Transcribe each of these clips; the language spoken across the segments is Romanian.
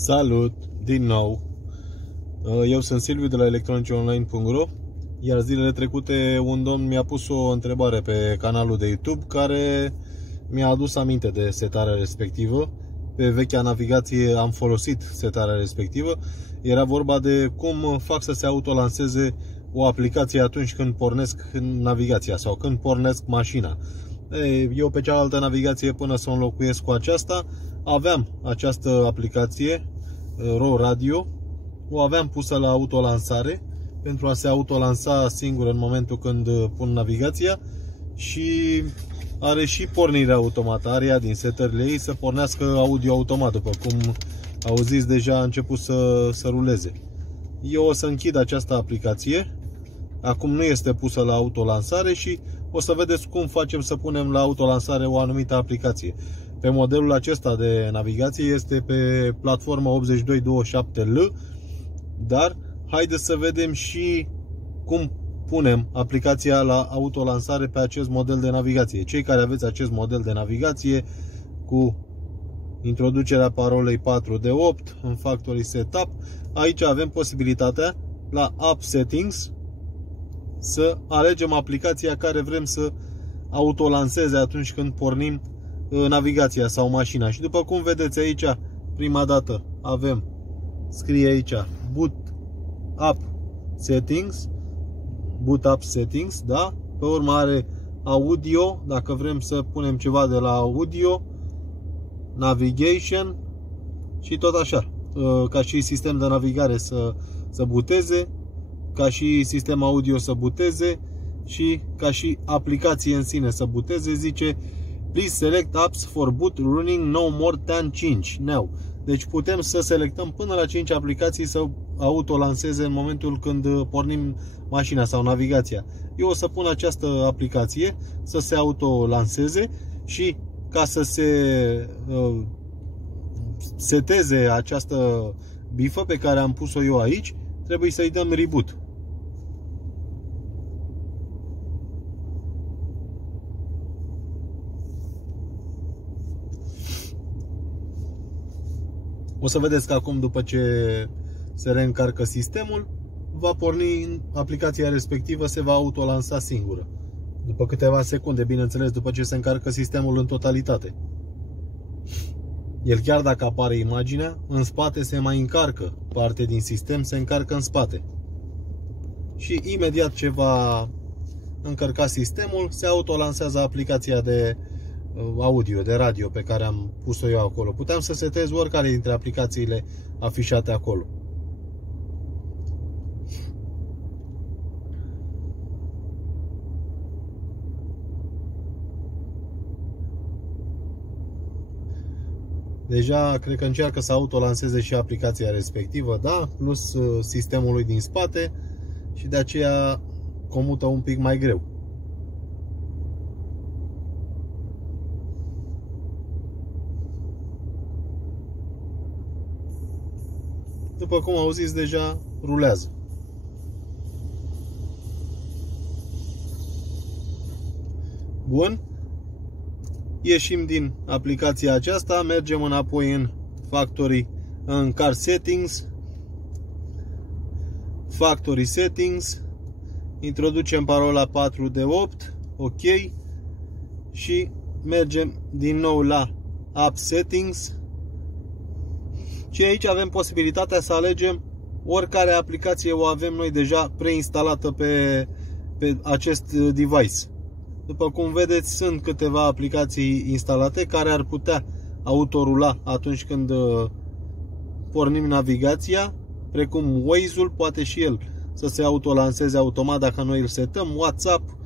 Salut, din nou. Eu sunt Silviu de la electroniceonline.ro. Iar zilele trecute un domn mi-a pus o întrebare pe canalul de YouTube care mi-a adus aminte de setarea respectivă. Pe vechea navigație am folosit setarea respectivă. Era vorba de cum fac să se autolanseze o aplicație atunci când pornesc navigația sau când pornesc mașina. Eu pe cealaltă navigație, până să o înlocuiesc cu aceasta, aveam această aplicație RO Radio. O aveam pusă la autolansare pentru a se autolansa singur în momentul când pun navigația și are și pornirea automată. Are ea din setările ei să pornească audio automat. După cum auziți, deja a început să ruleze. Eu o să închid această aplicație. Acum nu este pusă la autolansare și o să vedeți cum facem să punem la autolansare o anumită aplicație. Pe modelul acesta de navigație este pe platforma 8227L, dar haideți să vedem și cum punem aplicația la autolansare pe acest model de navigație. Cei care aveți acest model de navigație cu introducerea parolei 4 de 8 în Factory Setup, aici avem posibilitatea la App Settings să alegem aplicația care vrem să autolanseze atunci când pornim navigația sau mașina. Și după cum vedeți aici, prima dată avem, scrie aici Boot App Settings, Boot App Settings, da? Pe urmă are audio, dacă vrem să punem ceva de la audio, navigation și tot așa, ca și sistem de navigare să buteze, ca și sistem audio să buteze și ca și aplicație în sine să buteze. Zice please select apps for boot running no more than 5 now. Deci putem să selectăm până la 5 aplicații să autolanseze în momentul când pornim mașina sau navigația. Eu o să pun această aplicație să se autolanseze și ca să se seteze această bifă pe care am pus-o eu aici, trebuie să-i dăm reboot. O să vedeți că acum, după ce se reîncarcă sistemul, va porni aplicația respectivă, se va autolansa singură. După câteva secunde, bineînțeles, după ce se încarcă sistemul în totalitate. El, chiar dacă apare imaginea, în spate se mai încarcă parte din sistem, se încarcă în spate. Și imediat ce va încărca sistemul, se autolansează aplicația de audio, de radio pe care am pus-o eu acolo. Puteam să setez oricare dintre aplicațiile afișate acolo. Deja cred că încearcă să autolanseze și aplicația respectivă, da? Plus sistemul lui din spate și de aceea comută un pic mai greu. După cum auziți, deja rulează. Bun. Ieșim din aplicația aceasta, mergem înapoi în Factory, în Car Settings, Factory Settings, introducem parola 4 de 8, ok, și mergem din nou la App Settings. Și aici avem posibilitatea să alegem oricare aplicație o avem noi deja preinstalată pe acest device. După cum vedeți, sunt câteva aplicații instalate care ar putea autorula atunci când pornim navigația, precum Waze-ul, poate și el să se autolanseze automat dacă noi îl setăm. WhatsApp,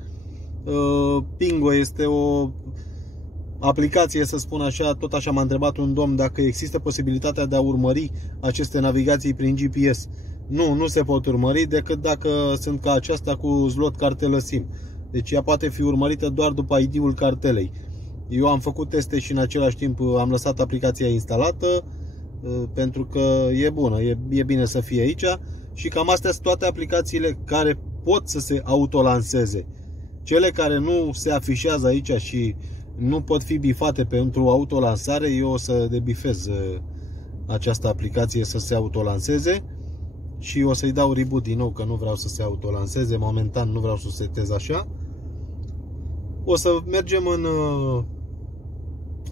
Pingo este o aplicație, să spun așa. Tot așa m-a întrebat un domn dacă există posibilitatea de a urmări aceste navigații prin GPS. Nu se pot urmări decât dacă sunt ca aceasta cu slot cartelă SIM. Deci ea poate fi urmărită doar după ID-ul cartelei. Eu am făcut teste și în același timp am lăsat aplicația instalată pentru că e bună, e bine să fie aici. Și cam astea sunt toate aplicațiile care pot să se autolanseze. Cele care nu se afișează aici și nu pot fi bifate pentru autolansare, eu o să debifez această aplicație să se autolanseze și o să-i dau reboot din nou, că nu vreau să se autolanseze. Momentan nu vreau să setez așa. O să mergem în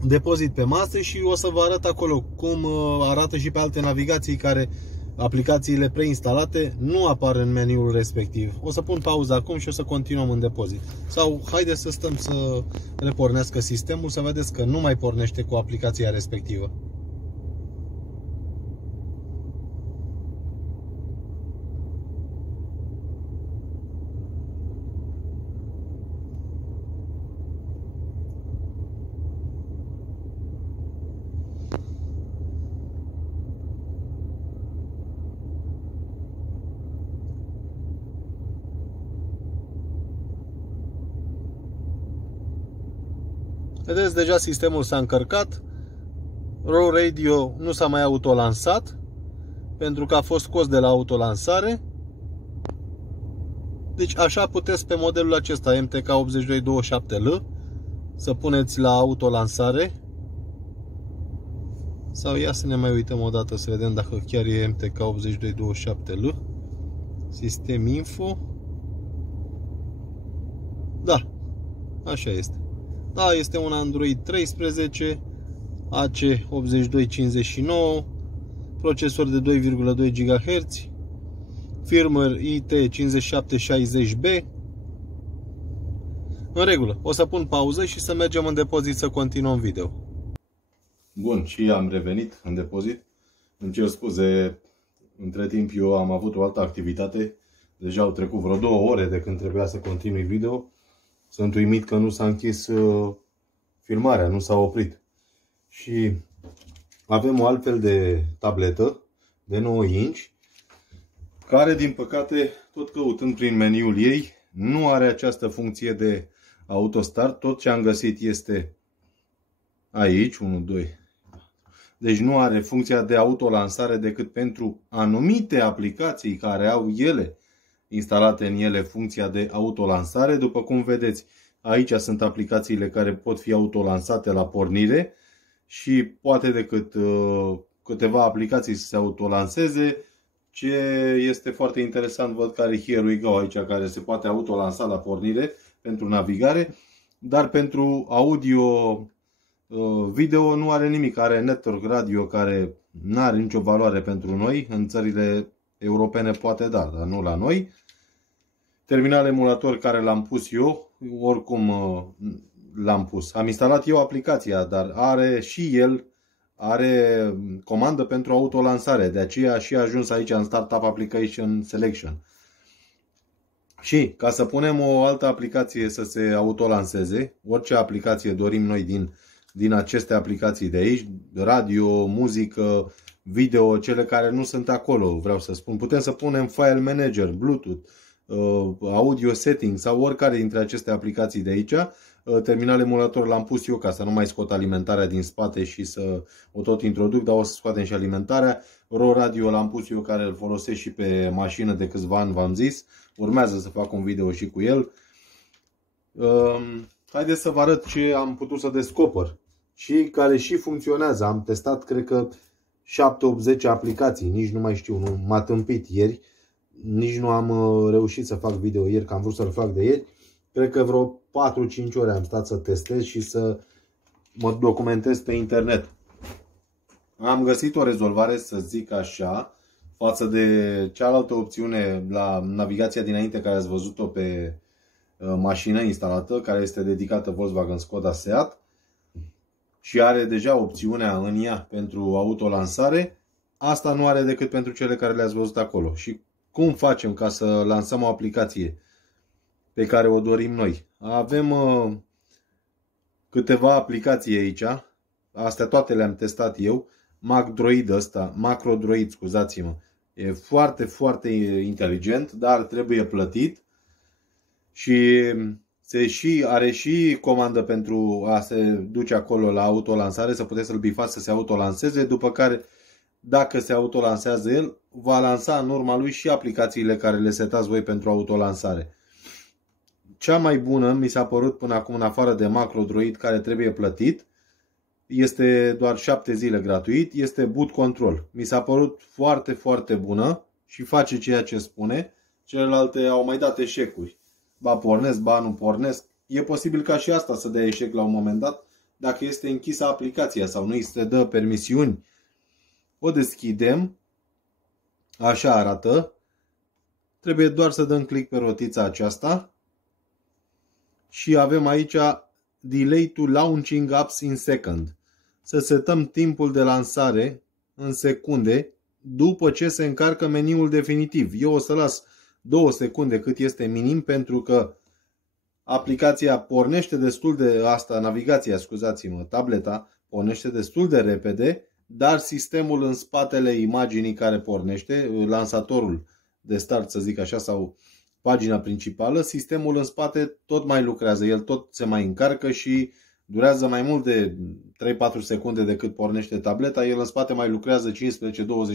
depozit pe masă și o să vă arăt acolo cum arată și pe alte navigații care aplicațiile preinstalate nu apar în meniul respectiv. O să pun pauză acum și o să continuăm în depozit. Sau haideți să stăm să repornească sistemul, să vedeți că nu mai pornește cu aplicația respectivă. Vedeți, deja sistemul s-a încărcat. RAW Radio nu s-a mai autolansat pentru că a fost scos de la autolansare. Deci așa puteți pe modelul acesta MTK8227L să puneți la autolansare. Sau ia să ne mai uităm o dată să vedem dacă chiar e MTK8227L. Sistem info. Da, așa este. Da, este un Android 13 AC8259, procesor de 2,2 GHz, firmware IT5760B. În regulă, o să pun pauză și să mergem în depozit să continuăm video. Bun, și am revenit în depozit. Îmi cer scuze, între timp eu am avut o altă activitate. Deja au trecut vreo 2 ore de când trebuia să continui video. Sunt uimit că nu s-a închis filmarea, nu s-a oprit. Și avem o altfel de tabletă de 9 inch, care din păcate, tot căutând prin meniul ei, nu are această funcție de autostart. Tot ce am găsit este aici, 1, 2. Deci nu are funcția de autolansare decât pentru anumite aplicații care au ele instalate în ele funcția de autolansare. După cum vedeți, aici sunt aplicațiile care pot fi autolansate la pornire și poate decât câteva aplicații să se autolanseze. Ce este foarte interesant, văd că are Here We Go aici, care se poate autolansa la pornire pentru navigare, dar pentru audio video nu are nimic. Are network radio care nu are nicio valoare pentru noi. În țările europene poate da, dar nu la noi. Terminal emulator care l-am pus eu, oricum l-am pus. Am instalat eu aplicația, dar are și el comandă pentru autolansare. De aceea și a ajuns aici în Startup Application Selection. Și ca să punem o altă aplicație să se autolanseze, orice aplicație dorim noi din aceste aplicații de aici, radio, muzică, video, cele care nu sunt acolo, vreau să spun. Putem să punem File Manager, Bluetooth, Audio Settings sau oricare dintre aceste aplicații de aici. Terminal emulator l-am pus eu ca să nu mai scot alimentarea din spate și să o tot introduc, dar o să scoatem și alimentarea. RAW Radio l-am pus eu, care îl folosesc și pe mașină de câțiva ani, v-am zis. Urmează să fac un video și cu el. Haideți să vă arăt ce am putut să descoper și care și funcționează. Am testat, cred că 7-8-10 aplicații, nici nu mai știu, m-a tâmpit ieri. Nici nu am reușit să fac video ieri, că am vrut să-l fac de ieri. Cred că vreo 4-5 ore am stat să testez și să mă documentez pe internet. Am găsit o rezolvare, să zic așa, față de cealaltă opțiune la navigația dinainte care ați văzut-o pe mașină instalată, care este dedicată Volkswagen, Skoda, Seat și are deja opțiunea în ea pentru autolansare. Asta nu are decât pentru cele care le-ați văzut acolo. Și cum facem ca să lansăm o aplicație pe care o dorim noi? Avem câteva aplicații aici. Astea toate le-am testat eu. MacroDroid, scuzați-mă. E foarte, foarte inteligent, dar trebuie plătit. Și are și comandă pentru a se duce acolo la autolansare, să puteți să-l bifați să se autolanseze, după care, dacă se autolansează el, va lansa în urma lui și aplicațiile care le setați voi pentru autolansare. Cea mai bună mi s-a părut până acum, în afară de MacroDroid, care trebuie plătit, Este doar 7 zile gratuit, este boot control. Mi s-a părut foarte, foarte bună și face ceea ce spune. Celelalte au mai dat eșecuri. Ba pornesc, ba nu pornesc. E posibil ca și asta să dea eșec la un moment dat, dacă este închisă aplicația sau nu îi se dă permisiuni. O deschidem. Așa arată. Trebuie doar să dăm click pe rotița aceasta. Și avem aici Delay to launching apps in second. Să setăm timpul de lansare în secunde după ce se încarcă meniul definitiv. Eu o să las 2 secunde cât este minim, pentru că aplicația pornește destul de navigația, scuzați-mă, tableta pornește destul de repede, dar sistemul în spatele imaginii care pornește, lansatorul de start, să zic așa, sau pagina principală, sistemul în spate tot mai lucrează, el tot se mai încarcă și durează mai mult de 3-4 secunde decât pornește tableta, el în spate mai lucrează 15-20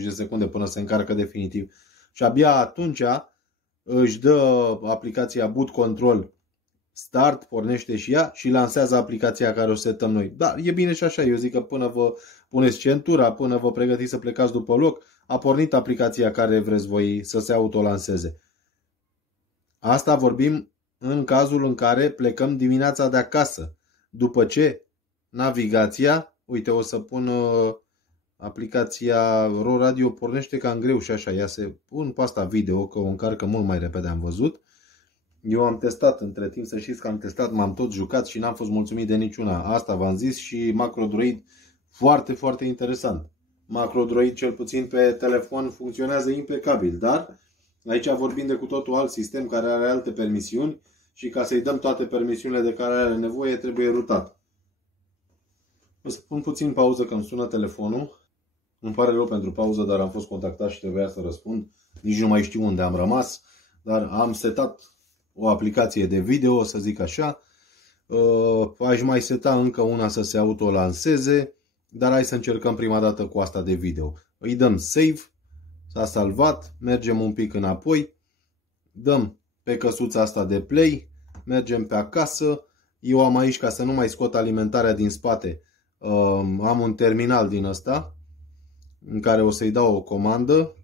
de secunde până se încarcă definitiv. Și abia atunci își dă aplicația boot control start, pornește și ea și lansează aplicația care o setăm noi. Da, e bine și așa, eu zic că până vă puneți centura, până vă pregătiți să plecați după loc, a pornit aplicația care vreți voi să se autolanseze. Asta vorbim în cazul în care plecăm dimineața de acasă. După ce navigația, uite, o să pun aplicația RO Radio, pornește cam greu și așa, ia se pun pe asta video, că o încarcă mult mai repede, am văzut. Eu am testat între timp, să știți că am testat, m-am tot jucat și n-am fost mulțumit de niciuna. Asta v-am zis. Și MacroDroid, foarte, foarte interesant. MacroDroid, cel puțin pe telefon, funcționează impecabil, dar aici vorbim de cu totul alt sistem care are alte permisiuni și ca să-i dăm toate permisiunile de care are nevoie, trebuie rutat. O să pun puțin pauză că îmi sună telefonul. Îmi pare rău pentru pauză, dar am fost contactat și trebuia să răspund. Nici nu mai știu unde am rămas, dar am setat o aplicație de video, să zic așa. Aș mai seta încă una să se autolanseze, dar hai să încercăm prima dată cu asta de video. Îi dăm save, s-a salvat, mergem un pic înapoi, dăm pe căsuța asta de play, mergem pe acasă. Eu am aici, ca să nu mai scot alimentarea din spate, am un terminal din ăsta în care o să-i dau o comandă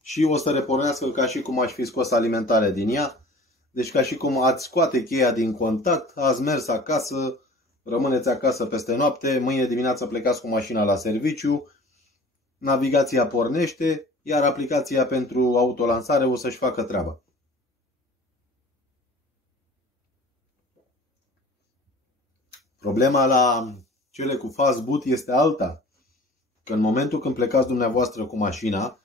și o să repornească ca și cum aș fi scos alimentarea din ea. Deci ca și cum ați scoate cheia din contact, ați mers acasă, rămâneți acasă peste noapte, mâine dimineață plecați cu mașina la serviciu, navigația pornește, iar aplicația pentru autolansare o să-și facă treaba. Problema la cele cu fast boot este alta. Că în momentul când plecați dumneavoastră cu mașina,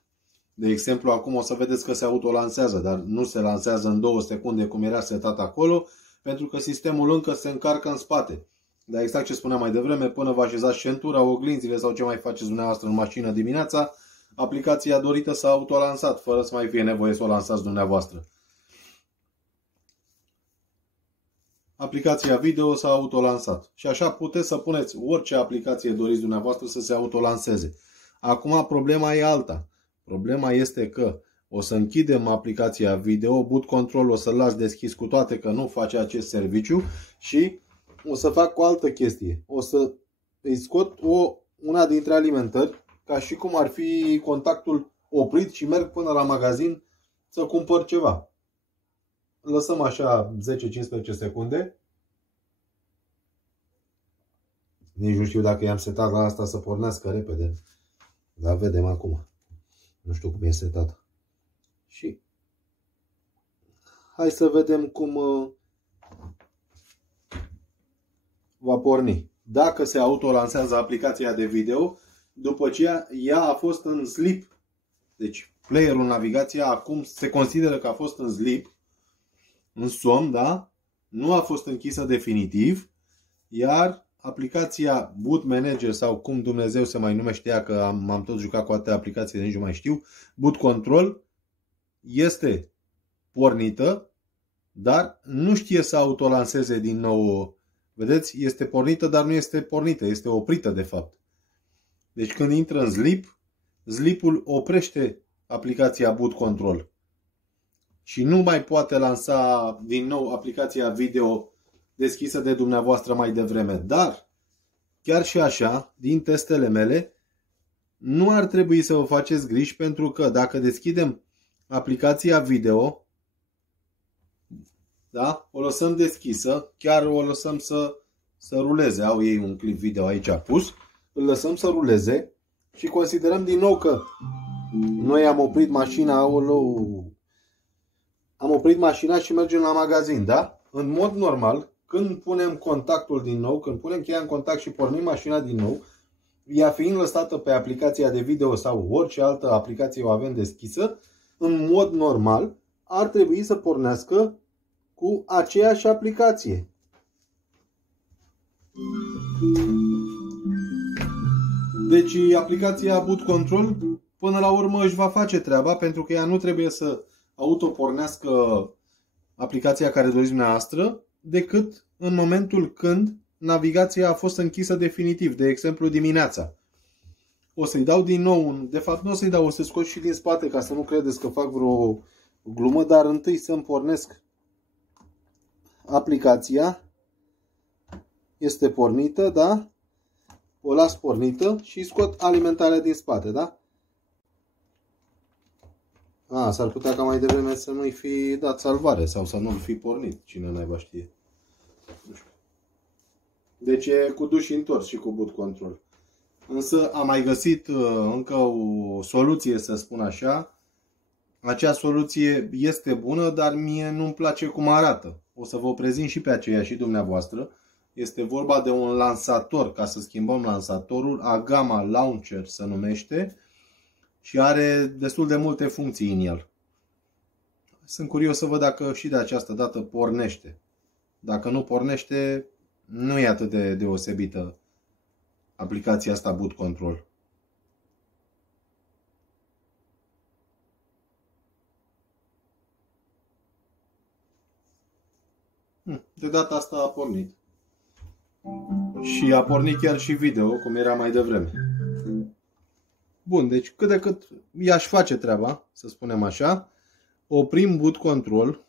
de exemplu, acum o să vedeți că se autolansează, dar nu se lansează în 2 secunde cum era setat acolo, pentru că sistemul încă se încarcă în spate. Dar exact ce spuneam mai devreme, până vă așezați centura, oglinzile sau ce mai faceți dumneavoastră în mașină dimineața, aplicația dorită s-a autolansat, fără să mai fie nevoie să o lansați dumneavoastră. Aplicația video s-a autolansat. Și așa puteți să puneți orice aplicație doriți dumneavoastră să se autolanseze. Acum problema e alta. Problema este că o să închidem aplicația video, boot control o să-l las deschis cu toate că nu face acest serviciu și o să fac o altă chestie. O să îi scot una dintre alimentări, ca și cum ar fi contactul oprit și merg până la magazin să cumpăr ceva. Lăsăm așa 10-15 secunde. Nici nu știu dacă i-am setat la asta să pornească repede. Dar vedem acum. Nu știu cum e setat. Și hai să vedem cum va porni. Dacă se autolansează aplicația de video, după ce ea a fost în sleep. Deci playerul navigația acum se consideră că a fost în sleep, în somn, da? Nu a fost închisă definitiv, iar aplicația Boot Manager sau cum Dumnezeu se mai numește ea, că m-am tot jucat cu atâtea aplicații de nici nu mai știu, Boot Control este pornită, dar nu știe să autolanseze din nou. Vedeți? Este pornită, dar nu este pornită, este oprită de fapt. Deci când intră în sleep, sleep-ul oprește aplicația Boot Control și nu mai poate lansa din nou aplicația video deschisă de dumneavoastră mai devreme. Dar, chiar și așa, din testele mele, nu ar trebui să vă faceți griji, pentru că dacă deschidem aplicația video, da, o lăsăm deschisă, chiar o lăsăm să ruleze. Au ei un clip video aici pus, îl lăsăm să ruleze și considerăm din nou că noi am oprit mașina, am oprit mașina și mergem la magazin, da? În mod normal, când punem contactul din nou, când punem cheia în contact și pornim mașina din nou, ea fiind lăsată pe aplicația de video sau orice altă aplicație o avem deschisă, în mod normal ar trebui să pornească cu aceeași aplicație. Deci aplicația Boot Control până la urmă își va face treaba, pentru că ea nu trebuie să autopornească aplicația care doriți dumneavoastră decât în momentul când navigația a fost închisă definitiv, de exemplu dimineața. O să-i dau din nou, de fapt nu o să-i dau, o să scot și din spate ca să nu credeți că fac vreo glumă, dar întâi să-mi pornesc aplicația. Este pornită, da? O las pornită și scot alimentarea din spate, da? S-ar putea ca mai devreme să nu-i fi dat salvare sau să nu-l fi pornit, cine naiba știe. Nu știu. Deci e cu duș întors și cu Boot Control. Însă am mai găsit încă o soluție, să spun așa. Acea soluție este bună, dar mie nu-mi place cum arată. O să vă prezint și pe aceea și dumneavoastră. Este vorba de un lansator, ca să schimbăm lansatorul, Agama Launcher se numește și are destul de multe funcții în el. Sunt curios să văd dacă și de această dată pornește. Dacă nu pornește, nu e atât de deosebită aplicația asta Boot Control. De data asta a pornit. Și a pornit chiar și video, cum era mai devreme. Bun, deci cât de cât i-aș face treaba, să spunem așa. Oprim Boot Control,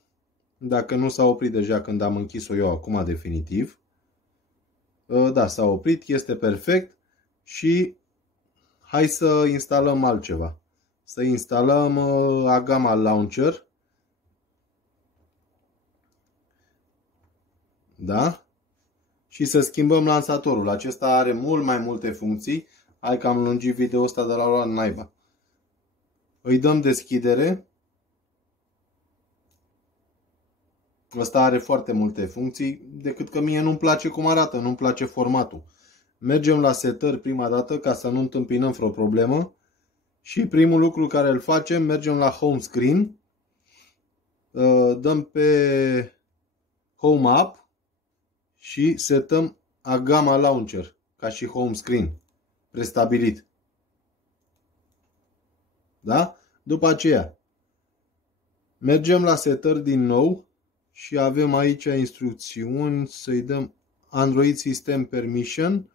dacă nu s-a oprit deja când am închis-o eu acum definitiv. Da, s-a oprit, este perfect. Și hai să instalăm altceva. Să instalăm Agama Launcher. Da? Și să schimbăm lansatorul. Acesta are mult mai multe funcții. Hai că am lungit video ăsta de la luat naiba. Îi dăm deschidere. Ăsta are foarte multe funcții, decât că mie nu-mi place cum arată, nu-mi place formatul. Mergem la setări prima dată ca să nu întâmpinăm vreo problemă. Și primul lucru care îl facem, mergem la Home Screen. Dăm pe Home App și setăm Agama Launcher ca și Home Screen prestabilit. Da? După aceea mergem la setări din nou și avem aici instrucțiuni, să-i dăm Android System Permission.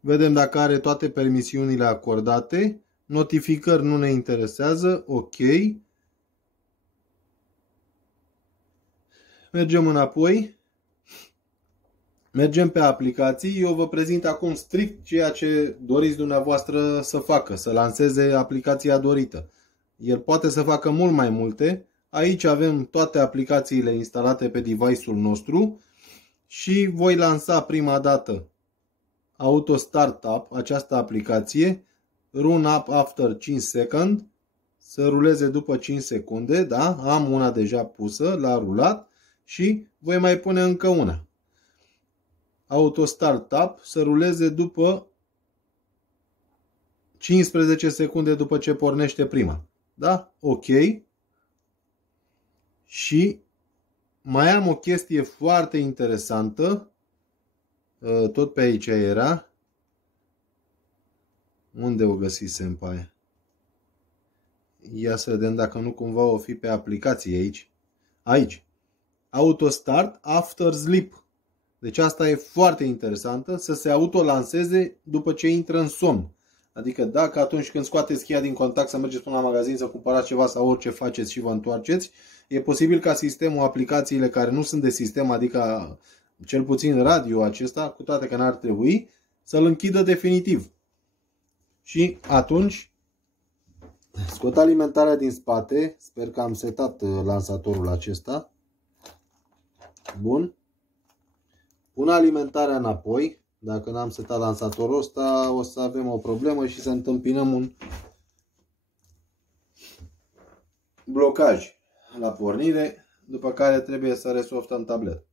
Vedem dacă are toate permisiunile acordate. Notificări nu ne interesează. Ok. Mergem înapoi. Mergem pe aplicații. Eu vă prezint acum strict ceea ce doriți dumneavoastră să facă. Să lanseze aplicația dorită. El poate să facă mult mai multe. Aici avem toate aplicațiile instalate pe device-ul nostru. Și voi lansa prima dată Auto Startup, această aplicație. Run up after 5 seconds. Să ruleze după 5 secunde. Da? Am una deja pusă, l-a rulat. Și voi mai pune încă una. Auto Startup să ruleze după 15 secunde după ce pornește prima. Da? Ok. Și mai am o chestie foarte interesantă. Tot pe aici era. Unde o găsisem pe aia? Ia să vedem dacă nu cumva o fi pe aplicație aici. Aici. Auto Start After Sleep. Deci asta e foarte interesantă, să se autolanseze după ce intră în somn. Adică dacă atunci când scoateți cheia din contact să mergeți până la magazin să cumpărați ceva sau orice faceți și vă întoarceți, E posibil ca sistemul, aplicațiile care nu sunt de sistem, adică cel puțin radio acesta, cu toate că n-ar trebui, să-l închidă definitiv. Și atunci scot alimentarea din spate. Sper că am setat lansatorul acesta. Bun. Pun alimentarea înapoi. Dacă n-am setat lansatorul ăsta, o să avem o problemă și să întâmpinăm un blocaj la pornire, după care trebuie să resoftăm tablet.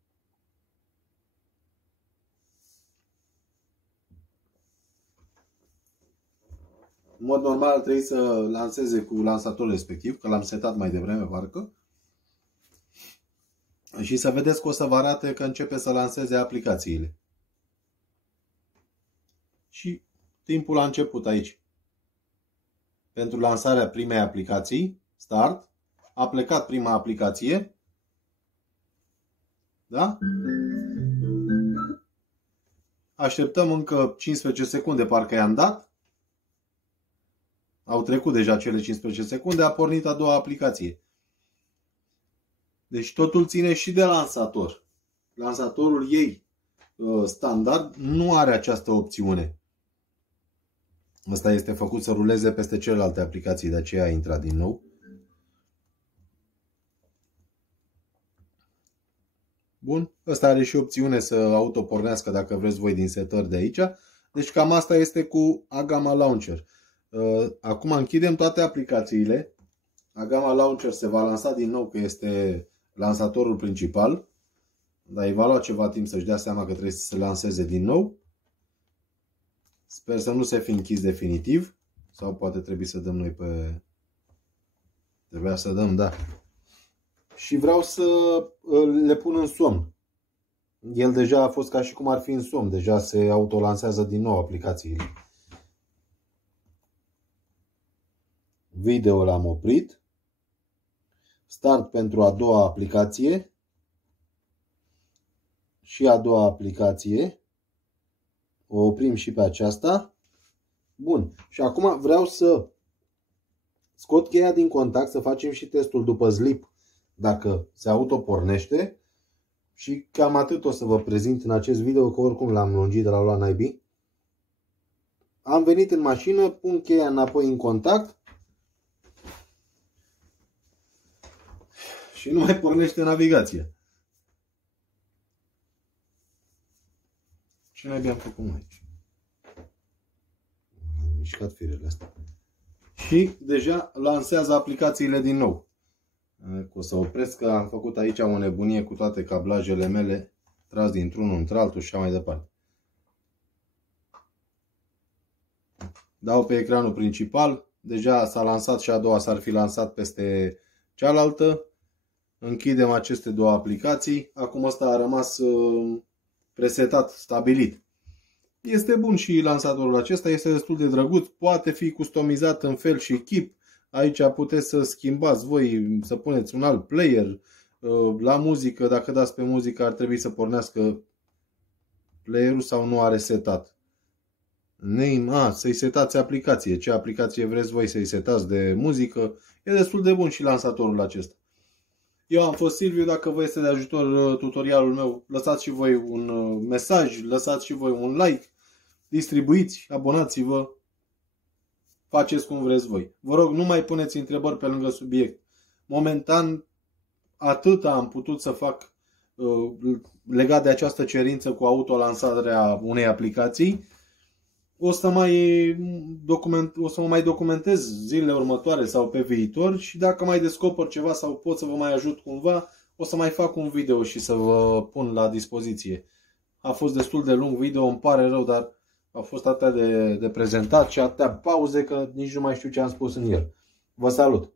În mod normal trebuie să lanseze cu lansatorul respectiv, că l-am setat mai devreme parcă. Și să vedeți că o să vă arate că începe să lanseze aplicațiile. Și timpul a început aici. Pentru lansarea primei aplicații, start, a plecat prima aplicație. Da? Așteptăm încă 15 secunde, parcă i-am dat. Au trecut deja cele 15 secunde, a pornit a doua aplicație. Deci totul ține și de lansator. Lansatorul ei standard nu are această opțiune. Ăsta este făcut să ruleze peste celelalte aplicații, de aceea a intrat din nou. Bun, ăsta are și opțiune să autopornească dacă vreți voi din setări de aici. Deci cam asta este cu Agama Launcher. Acum închidem toate aplicațiile. Agama Launcher se va lansa din nou, că este lansatorul principal. Dar îi va lua ceva timp să-și dea seama că trebuie să se lanseze din nou. Sper să nu se fi închis definitiv. Sau poate trebuie să dăm noi pe... Trebuia să dăm, da. Și vreau să le pun în somn. El deja a fost ca și cum ar fi în somn. Deja se autolansează din nou aplicațiile. Video l-am oprit. Start pentru a doua aplicație. Și a doua aplicație. O oprim și pe aceasta. Bun. Și acum vreau să scot cheia din contact, să facem și testul după slip, dacă se autopornește. Și cam atât o să vă prezint în acest video, că oricum l-am lungit de la lua naibii. Am venit în mașină, pun cheia înapoi în contact și nu mai pornește navigația. Ce naibii am făcut aici? Am mișcat firele astea. Și deja lansează aplicațiile din nou. O să opresc că am făcut aici o nebunie cu toate cablajele mele tras dintr-unul într-altul și așa mai departe. Dau pe ecranul principal. Deja s-a lansat și a doua s-ar fi lansat peste cealaltă. Închidem aceste două aplicații. Acum asta a rămas presetat, stabilit. Este bun și lansatorul acesta, este destul de drăguț. Poate fi customizat în fel și chip. Aici puteți să schimbați voi, să puneți un alt player. La muzică, dacă dați pe muzică, ar trebui să pornească playerul sau nu are setat. Name, să-i setați aplicație. Ce aplicație vreți voi să-i setați de muzică. E destul de bun și lansatorul acesta. Eu am fost Silviu, dacă vă este de ajutor tutorialul meu, lăsați și voi un mesaj, lăsați și voi un like, distribuiți, abonați-vă, faceți cum vreți voi. Vă rog, nu mai puneți întrebări pe lângă subiect. Momentan, atât am putut să fac legat de această cerință cu autolansarea unei aplicații. O să mă mai documentez zilele următoare sau pe viitor și dacă mai descoper ceva sau pot să vă mai ajut cumva, o să mai fac un video și să vă pun la dispoziție. A fost destul de lung video, îmi pare rău, dar a fost atât de prezentat și atâtea pauze că nici nu mai știu ce am spus în el. Vă salut!